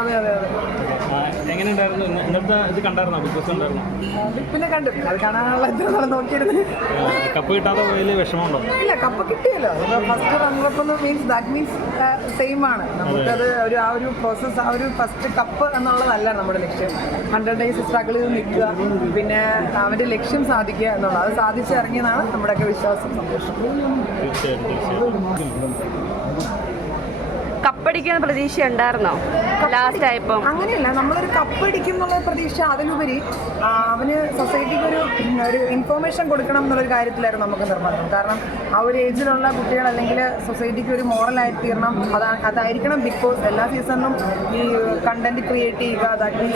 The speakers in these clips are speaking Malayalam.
അതെ അതെ ഇന്നത്തെ ഇത് കണ്ടായിരുന്നോ? ബിഗ് ബോസ് ഉണ്ടായിരുന്നോ പിന്നെ കണ്ടു. അത് കാണാനുള്ള എത്ര നാൾ നോക്കിയിരുന്നു കപ്പ് കിട്ടാതെ പോയതിൽ വിഷമമുണ്ടോ? ഇല്ല കപ്പ് കിട്ടിയല്ലോ. ഫസ്റ്റ് റണ്ണറപ്പ് എന്ന് മീൻസ് ദാറ്റ് മീൻസ് സെയിം ആണ്. നമുക്കത് ഒരു ആ ഒരു പ്രോസസ്സ് ആ ഒരു ഫസ്റ്റ് കപ്പ് എന്നുള്ളതല്ല നമ്മുടെ ലക്ഷ്യം. ഹൺഡ്രഡ് ഡേയ്സ് സ്ട്രഗിൾ ചെയ്ത് നിൽക്കുക പിന്നെ അവന്റെ ലക്ഷ്യം സാധിക്കുക എന്നുള്ളത്. അത് സാധിച്ചിറങ്ങിയതാണ് നമ്മുടെയൊക്കെ വിശ്വാസം. സന്തോഷം തീർച്ചയായിട്ടും. കപ്പടിക്കുന്ന പ്രതീക്ഷ ഉണ്ടായിരുന്നോ ലാസ്റ്റ് ആയപ്പോ. അങ്ങനെയല്ല നമ്മളൊരു കപ്പ് അടിക്കും എന്നുള്ള പ്രതീക്ഷ അതിലുപരി അവന് സൊസൈറ്റിക്ക് ഒരു ഒരു ഇൻഫോർമേഷൻ കൊടുക്കണം എന്നുള്ളൊരു കാര്യത്തിലായിരുന്നു നമുക്ക് നിർബന്ധം. കാരണം ആ ഒരു ഏജിലുള്ള കുട്ടികൾ അല്ലെങ്കിൽ സൊസൈറ്റിക്ക് ഒരു മോറലായി തീരണം. അതാ അതായിരിക്കണം ബിക്കോസ് ബോസ് എല്ലാ സീസണിലും ഈ കണ്ടന്റ് ക്രിയേറ്റ് ചെയ്യുക അതായത്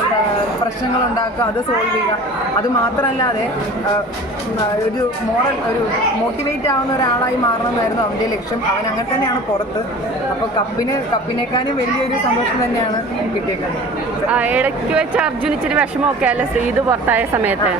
പ്രശ്നങ്ങൾ ഉണ്ടാക്കുക അത് സോൾവ് ചെയ്യുക. അത് മാത്രമല്ലാതെ ഒരു മോറൽ ഒരു മോട്ടിവേറ്റ് ആവുന്ന ഒരാളായി മാറണമെന്നായിരുന്നു അവന്റെ ലക്ഷ്യം. അവൻ അങ്ങനെ തന്നെയാണ് പുറത്ത്. അപ്പോൾ കപ്പിന് കപ്പിനേക്കാളും വലിയൊരു സന്തോഷം തന്നെയാണ് കിട്ടിയേക്കുന്നത്. ആ, ഇടയ്ക്ക് വെച്ച് അർജുൻ ഇച്ചിരി വിഷമമൊക്കെ അല്ലേ ശ്രീത് പുറത്തായ സമയത്ത്?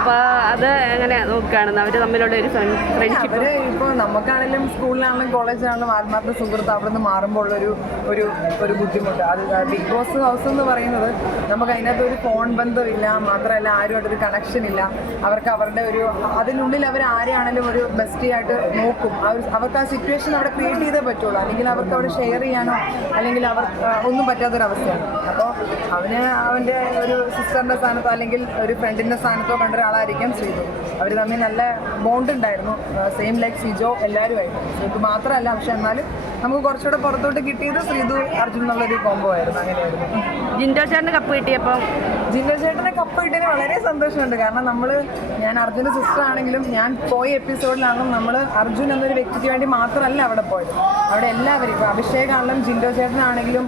അപ്പോൾ അത് എങ്ങനെ നോക്കുകയാണ്. അവർ തമ്മിലുള്ള ഒരു ഫ്രണ്ട്ഷിപ്പ് അവർ ഇപ്പൊ നമുക്കാണെങ്കിലും സ്കൂളിലാണെങ്കിലും കോളേജിലാണെങ്കിലും ആത്മാർത്ഥ സുഹൃത്ത് അവിടെ നിന്ന് മാറുമ്പോൾ ഉള്ളൊരു ഒരു ഒരു ബുദ്ധിമുട്ട്. അത് ബിഗ് ബോസ് ഹൗസ് എന്ന് പറയുന്നത് നമുക്ക് അതിനകത്ത് ഒരു ഫോൺ ബന്ധമില്ല മാത്രമല്ല ആരുമായിട്ടൊരു കണക്ഷൻ ഇല്ല. അവർക്ക് അവരുടെ ഒരു അതിനുള്ളിൽ അവർ ആരെയാണെങ്കിലും ഒരു ബെസ്റ്റി ആയിട്ട് നോക്കും. അവർക്ക് ആ സിറ്റുവേഷൻ അവിടെ ക്രിയേറ്റ് ചെയ്തേ പറ്റുള്ളൂ. അല്ലെങ്കിൽ അവർക്ക് അവിടെ ഷെയർ ചെയ്യാനോ അല്ലെങ്കിൽ അവർ ഒന്നും പറ്റാത്തൊരവസ്ഥയാണ്. അപ്പോൾ അവന് അവന്റെ ഒരു സിസ്റ്ററിന്റെ സ്ഥാനത്തോ അല്ലെങ്കിൽ ഒരു ഫ്രണ്ടിന്റെ സ്ഥാനത്തോ കണ്ട ഒരാളായിരിക്കാം ശ്രീതു അവർ തമ്മിൽ നല്ല ബോണ്ട് ഉണ്ടായിരുന്നു. സെയിം ലൈക്ക് സിജോ എല്ലാവരുമായിട്ട് ശ്രീതു മാത്രമല്ല പക്ഷെ എന്നാലും നമുക്ക് കുറച്ചുകൂടെ പുറത്തോട്ട് കിട്ടിയത് ശ്രീതു അർജുൻ എന്നുള്ളൊരു കോംബോ ആയിരുന്നു. അങ്ങനെയായിരുന്നു. ജിൻഡോ ചേട്ടന് കപ്പ് കിട്ടിയപ്പോൾ ജിൻഡോ ചേട്ടനെ കപ്പ് കിട്ടിയതിന് വളരെ സന്തോഷമുണ്ട്. കാരണം നമ്മൾ ഞാൻ അർജുന്റെ സിസ്റ്റർ ആണെങ്കിലും ഞാൻ പോയ എപ്പിസോഡിലാണ് നമ്മൾ അർജുൻ എന്നൊരു വ്യക്തിക്ക് വേണ്ടി മാത്രമല്ല അവിടെ പോയത്. അവിടെ എല്ലാവരും ഇപ്പോൾ അഭിഷേകാണെങ്കിലും ജിൻഡോ ചേട്ടനാണെങ്കിലും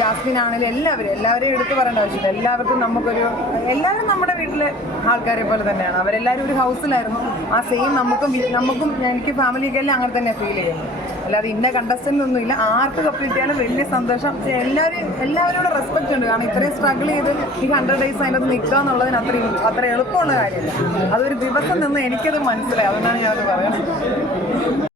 ജാസ്മിൻ ആണെങ്കിലും എല്ലാവരും എല്ലാവരെയും എടുത്തു പറയേണ്ട ആവശ്യമില്ല. എല്ലാവർക്കും നമുക്കൊരു എല്ലാവരും നമ്മുടെ വീട്ടിലെ ആൾക്കാരെ പോലെ തന്നെയാണ്. അവരെല്ലാവരും ഒരു ഹൗസിലായിരുന്നു. ആ സെയിം നമുക്കും നമുക്കും എനിക്ക് ഫാമിലിയൊക്കെ എല്ലാം അങ്ങനെ തന്നെ ഫീൽ ചെയ്യുന്നു അല്ലാതെ ഇന്ന കണ്ടസ്റ്റന്റ് ഒന്നുമില്ല ആർക്ക് കപ്പ് കിട്ടിയാലും വലിയ സന്തോഷം. എല്ലാവരും എല്ലാവരോടും റെസ്പെക്റ്റ് ഉണ്ട്. കാരണം ഇത്രയും സ്ട്രഗിൾ ചെയ്ത് ഈ ഹൺഡ്രഡ് ഡേയ്സ് അതിനകത്ത് നിൽക്കുക എന്നുള്ളതിന് അത്രയും അത്ര എളുപ്പമുള്ള കാര്യമില്ല. അതൊരു ദിവസം നിന്ന് എനിക്കത് മനസ്സിലായി. അതുകൊണ്ടാണ് ഞാനത് പറയുന്നത്.